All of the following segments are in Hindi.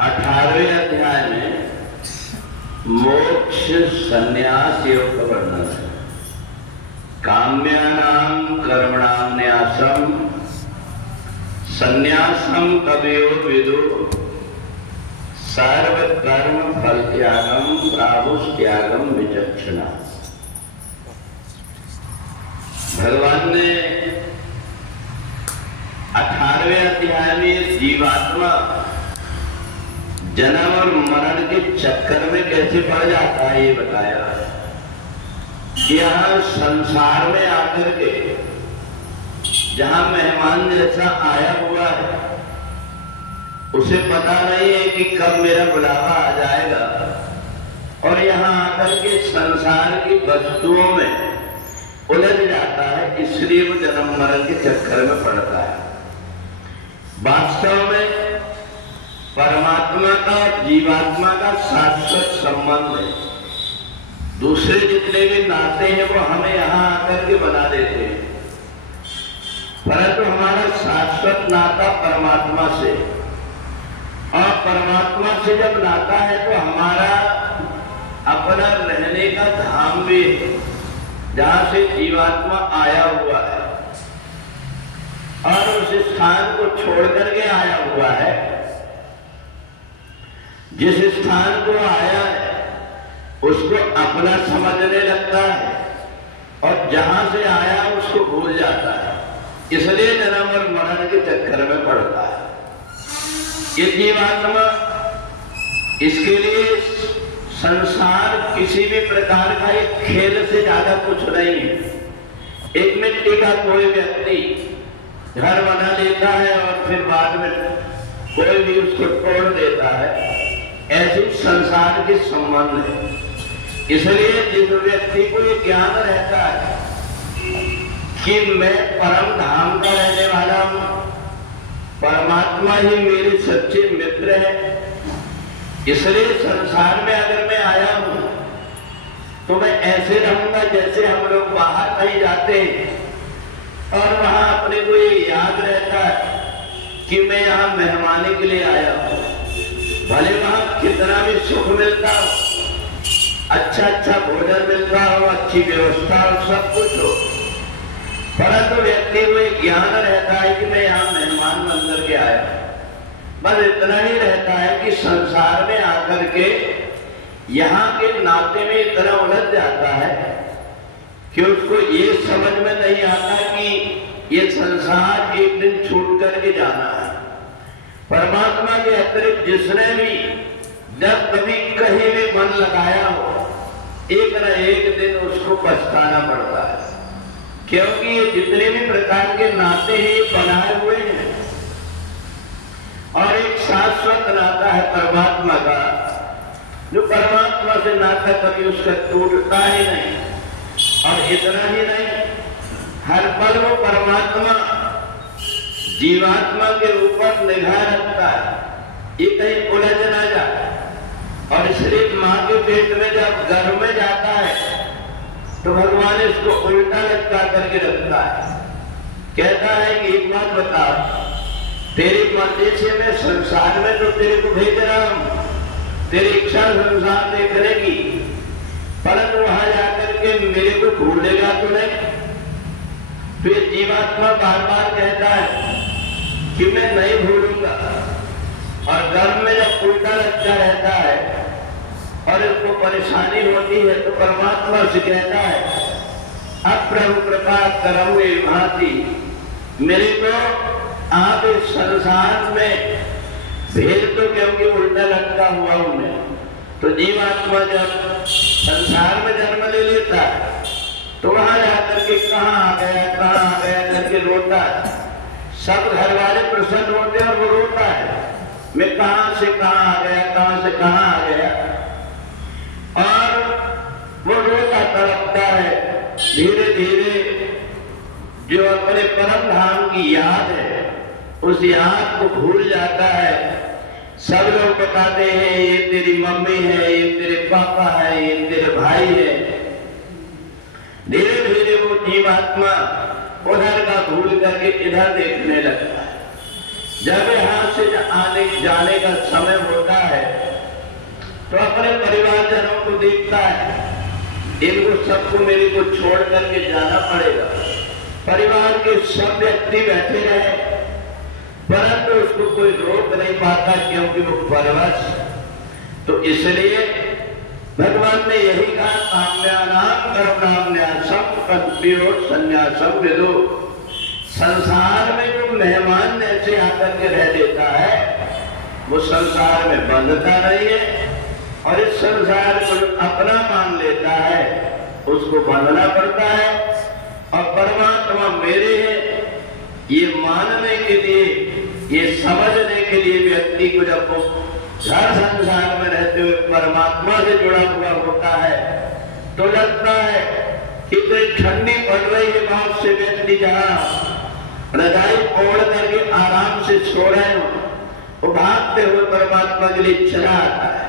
18वें अध्याय में मोक्ष संन्यास योग का वर्णन है। काम्यानाम कर्मणाम न्यासम संन्यासम कवयो विदु सर्व कर्म फल त्यागम प्राहुष त्यागम विचक्षणा। भगवान ने 18वें अध्याय में जीवात्मा जन्म और मरण के चक्कर में कैसे पड़ जाता है ये बताया। यहाँ संसार में आकर के जहां मेहमान जैसा आया हुआ है उसे पता नहीं है कि कब मेरा बुलावा आ जाएगा, और यहाँ आकर के संसार की वस्तुओं में उलझ जाता है, इसलिए वो जन्म मरण के चक्कर में पड़ता है। वास्तव में परमात्मा का और जीवात्मा का शाश्वत संबंध है। दूसरे जितने भी नाते हैं वो हमें यहाँ आकर के बना देते हैं, परंतु हमारा शाश्वत नाता परमात्मा से, और परमात्मा से जब नाता है तो हमारा अपना रहने का धाम भी है जहां से जीवात्मा आया हुआ है, और उस स्थान को छोड़ करके आया हुआ है। जिस स्थान को आया है उसको अपना समझने लगता है, और जहां से आया उसको भूल जाता है, इसलिए जन्म और मरण के चक्कर में पड़ता है। ये जीवात्मा, इसके लिए संसार किसी भी प्रकार का एक खेल से ज्यादा कुछ नहीं है। एक मिट्टी का कोई व्यक्ति घर बना लेता है और फिर बाद में कोई भी उसको तोड़ देता है, ऐसे संसार के संबंध है। इसलिए जिस व्यक्ति को ये ज्ञान रहता है कि मैं परम धाम का रहने वाला हूं, परमात्मा ही मेरे सच्चे मित्र है, इसलिए संसार में अगर मैं आया हूं तो मैं ऐसे रहूंगा जैसे हम लोग बाहर कहीं जाते हैं और वहां अपने को ये याद रहता है कि मैं यहाँ मेहमानी के लिए आया हूं। भले वहां कितना भी सुख मिलता हो, अच्छा भोजन मिलता हो, अच्छी व्यवस्था हो, सब कुछ हो, परंतु व्यक्ति को एक ज्ञान रहता है कि मैं यहाँ मेहमान बनकर के आया हूं। बस इतना ही रहता है कि संसार में आकर के यहाँ के नाते में इतना उलझ जाता है कि उसको ये समझ में नहीं आता कि ये संसार एक दिन छूट करके जाना है। परमात्मा के अतिरिक्त जिसने भी जब कभी कहीं भी मन लगाया हो, एक न एक दिन उसको पछताना पड़ता है, क्योंकि ये जितने भी प्रकार के नाते हैं ये बनाए हुए हैं, और एक शाश्वत नाता है परमात्मा का, जो परमात्मा से नाता कभी उसका टूटता ही नहीं। और इतना ही नहीं, हर पल वो परमात्मा जीवात्मा के ऊपर निगाह रखता है, ये कहीं उलझ ना जाए। और इसलिए माँ के पेट में जब गर्भ में जाता है तो भगवान इसको उल्टा लटका करके रखता है, कहता है कि एक बात बता, तेरी मर्जी से मैं संसार में तो तेरे को भेज रहा हूं, तेरी इच्छा संसार देखने की, परंतु वहां जाकर के मेरे को भूलेगा तो नहीं। फिर जीवात्मा बार बार कहता है कि मैं नहीं भूलूंगा, और गर्भ में जब उल्टा लगता रहता है और इसको परेशानी होती है तो परमात्मा से कहता है, अब प्रभु कृपा करो ये भांति, मेरे को आप इस संसार में भेज दो, क्योंकि उल्टा लगता हुआ हूं मैं। तो जीवात्मा जब संसार में जन्म ले लेता है तो वहां जाकर के कहाँ आ गया करके रोता है। सब घर वाले प्रसन्न होते हैं और वो रोता है, मैं कहां से कहां आ गया, कहां से कहां आ गया, और वो रोता तड़पता है। धीरे धीरे जो अपने परम धाम की याद है उस याद को भूल जाता है। सब लोग बताते हैं ये तेरी मम्मी है, ये तेरे पापा है, ये तेरे भाई है। धीरे धीरे वो जीवात्मा उधर का भूल करके इधर देखने लगता है। जब यहाँ से आने जाने का समय होता देखता है इनको सबको मेरे को छोड़ करके जाना पड़ेगा, परिवार के सब व्यक्ति बैठे रहे परंतु उसको कोई रोक नहीं पाता क्योंकि वो परवश। तो इसलिए भगवान ने यही कहा, काम्यानाम करुणान्यासम कल्प्यो संन्यासम विदु। संसार में जो मेहमान ऐसे आकर के रह लेता है वो संसार में बंधता नहीं है, और इस संसार को जो अपना मान लेता है उसको बांधना पड़ता है। और परमात्मा मेरे है ये मानने के लिए, ये समझने के लिए व्यक्ति को जब वो हर संसार में रहते हुए परमात्मा से जुड़ा हुआ होता है तो लगता है इतनी ठंडी पड़ रही है, बहुत से व्यक्ति जहाँ रजाई ओढ़ करके आराम से सो रहे हो, वो भागते हुए परमात्मा के लिए चला आता है।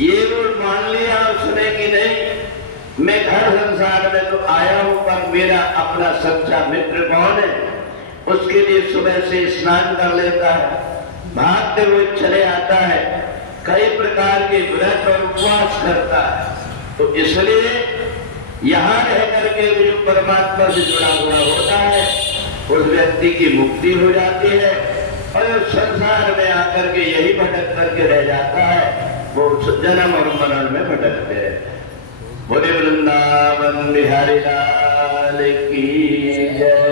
ये वो मान लिया उसने कि नहीं मैं घर संसार में तो आया हूं पर मेरा अपना सच्चा मित्र कौन है, उसके लिए सुबह से स्नान कर लेता है, भागते हुए चले आता है, कई प्रकार के व्रत और उपवास करता है। तो इसलिए यहाँ रह करके जो परमात्मा से जुड़ा हुआ होता है उस व्यक्ति की मुक्ति हो जाती है, और उस संसार में आकर के यही भटक करके रह जाता है, वो जन्म और मरण में भटकते हैं। बोले वृंदावन बिहारी लाल की जय।